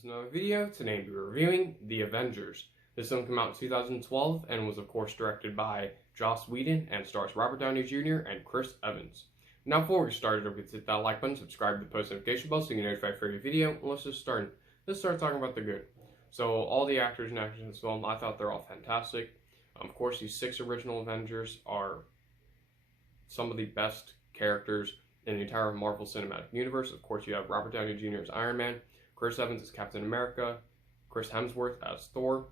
to another video. Today we'll be reviewing The Avengers. This film came out in 2012 and was of course directed by Joss Whedon and stars Robert Downey Jr. and Chris Evans. Now before we get started, don't forget to hit that like button, subscribe to the post notification bell so you can get notified for every video, and let's just start. Let's start talking about the good. So all the actors and actresses in this film, I thought they're all fantastic. Of course, these 6 original Avengers are some of the best characters in the entire Marvel Cinematic Universe. Of course, you have Robert Downey Jr. as Iron Man, Chris Evans as Captain America, Chris Hemsworth as Thor,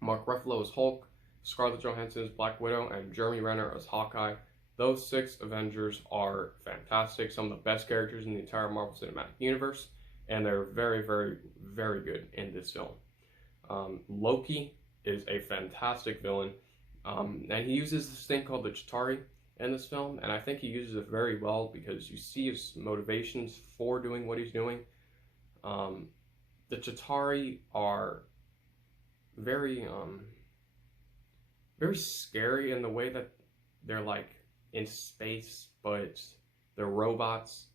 Mark Ruffalo as Hulk, Scarlett Johansson as Black Widow, and Jeremy Renner as Hawkeye. Those 6 Avengers are fantastic, some of the best characters in the entire Marvel Cinematic Universe, and they're very, very, very good in this film. Loki is a fantastic villain, and he uses this thing called the Chitauri in this film, and I think he uses it very well because you see his motivations for doing what he's doing. The Chitauri are very very scary in the way that they're like in space, but they're robots.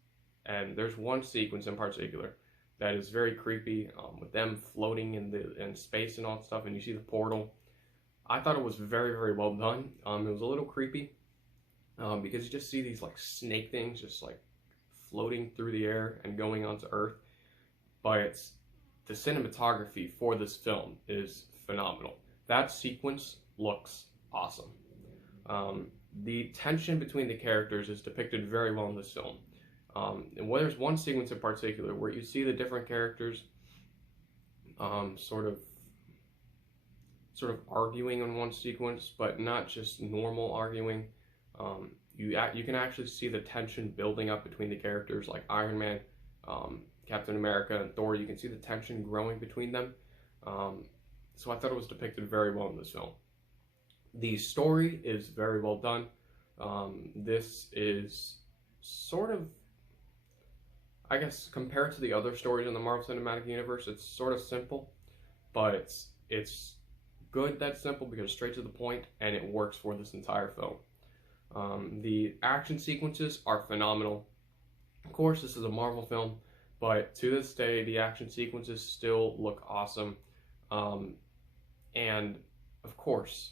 And there's one sequence in particular that is very creepy, with them floating in space and all that stuff, and you see the portal. I thought it was very, very well done. It was a little creepy because you just see these like snake things just like floating through the air and going onto Earth. But the cinematography for this film is phenomenal. That sequence looks awesome. The tension between the characters is depicted very well in this film. And there's one sequence in particular where you see the different characters sort of arguing in one sequence, but not just normal arguing. You can actually see the tension building up between the characters, like Iron Man, Captain America, and Thor. You can see the tension growing between them. So I thought it was depicted very well in this film. The story is very well done. This is sort of, I guess, compared to the other stories in the Marvel Cinematic Universe, it's sort of simple, but it's good that's simple because it's straight to the point, and it works for this entire film. The action sequences are phenomenal. Of course, this is a Marvel film, but to this day, the action sequences still look awesome. And of course,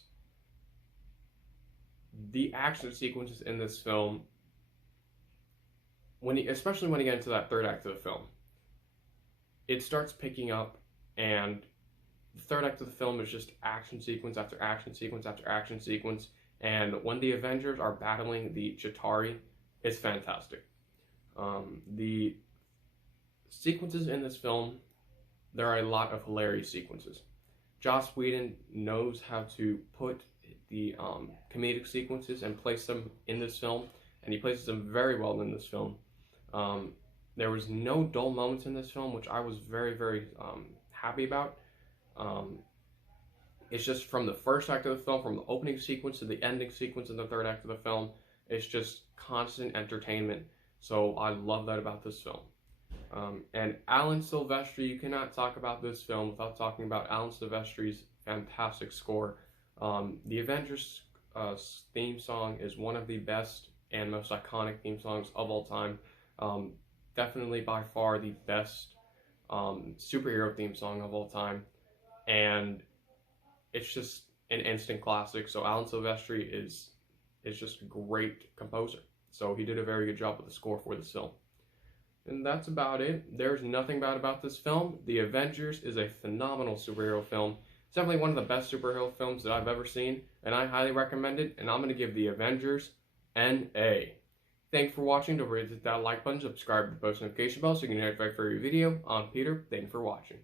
the action sequences in this film, especially when you get into that third act of the film, it starts picking up, and the third act of the film is just action sequence after action sequence after action sequence. And when the Avengers are battling the Chitauri, it's fantastic. The sequences in this film, there are a lot of hilarious sequences. Joss Whedon knows how to put the comedic sequences and place them in this film, and he places them very well in this film. There was no dull moments in this film, which I was very, very happy about. It's just from the first act of the film, from the opening sequence to the ending sequence in the third act of the film, it's just constant entertainment. So I love that about this film. And Alan Silvestri, you cannot talk about this film without talking about Alan Silvestri's fantastic score. The Avengers theme song is one of the best and most iconic theme songs of all time. Definitely by far the best superhero theme song of all time. And it's just an instant classic. So Alan Silvestri is just a great composer. So he did a very good job with the score for this film. And that's about it. There's nothing bad about this film. The Avengers is a phenomenal superhero film. It's definitely one of the best superhero films that I've ever seen, and I highly recommend it, and I'm going to give The Avengers an A. Thanks for watching. Don't forget to hit that like button, subscribe to the post notification bell so you can get notified for every video. I'm Peter. Thanks for watching.